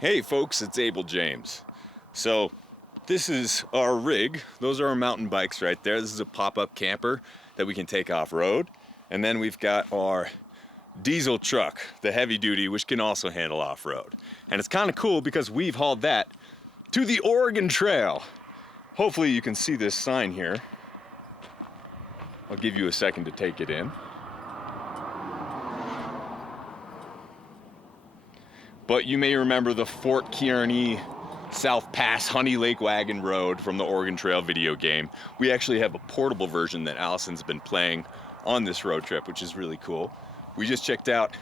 Hey folks, it's Abel James. So this is our rig. Those are our mountain bikes right there. This is a pop-up camper that we can take off-road. And then we've got our diesel truck, the heavy duty, which can also handle off-road. And it's kind of cool because we've hauled that to the Oregon Trail. Hopefully you can see this sign here. I'll give you a second to take it in. But you may remember the Fort Kearney South Pass Honey Lake Wagon Road from the Oregon Trail video game. We actually have a portable version that Allison's been playing on this road trip, which is really cool. We just checked out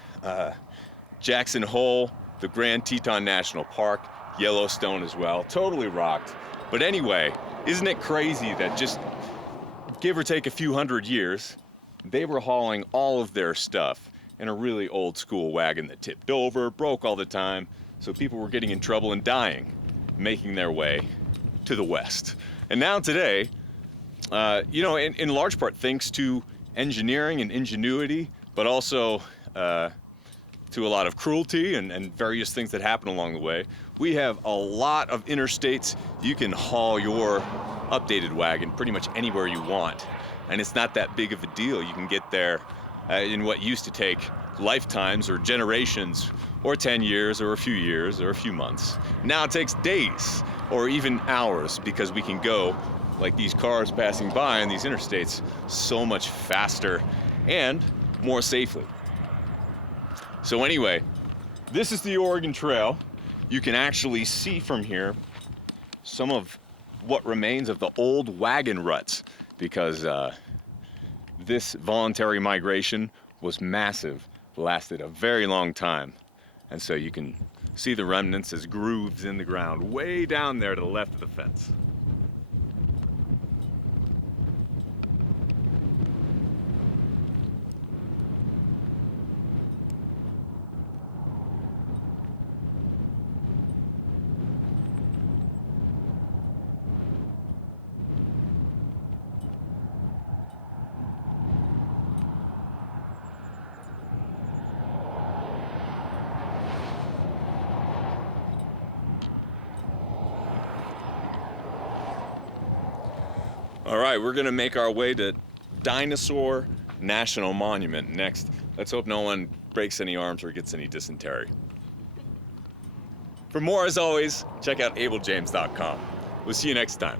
Jackson Hole, the Grand Teton National Park, Yellowstone as well. Totally rocked. But anyway, isn't it crazy that just give or take a few hundred years, they were hauling all of their stuff in a really old school wagon that tipped over, broke all the time, so people were getting in trouble and dying, making their way to the West. And now today, in large part thanks to engineering and ingenuity, but also to a lot of cruelty and various things that happen along the way, we have a lot of interstates. You can haul your updated wagon pretty much anywhere you want. And it's not that big of a deal. You can get there in what used to take lifetimes or generations or 10 years or a few years or a few months. Now it takes days or even hours because we can go like these cars passing by on these interstates so much faster and more safely. So anyway, this is the Oregon Trail. You can actually see from here some of what remains of the old wagon ruts because this voluntary migration was massive, lasted a very long time. And so you can see the remnants as grooves in the ground way down there to the left of the fence. All right, we're gonna make our way to Dinosaur National Monument next. Let's hope no one breaks any arms or gets any dysentery. For more, as always, check out abeljames.com. We'll see you next time.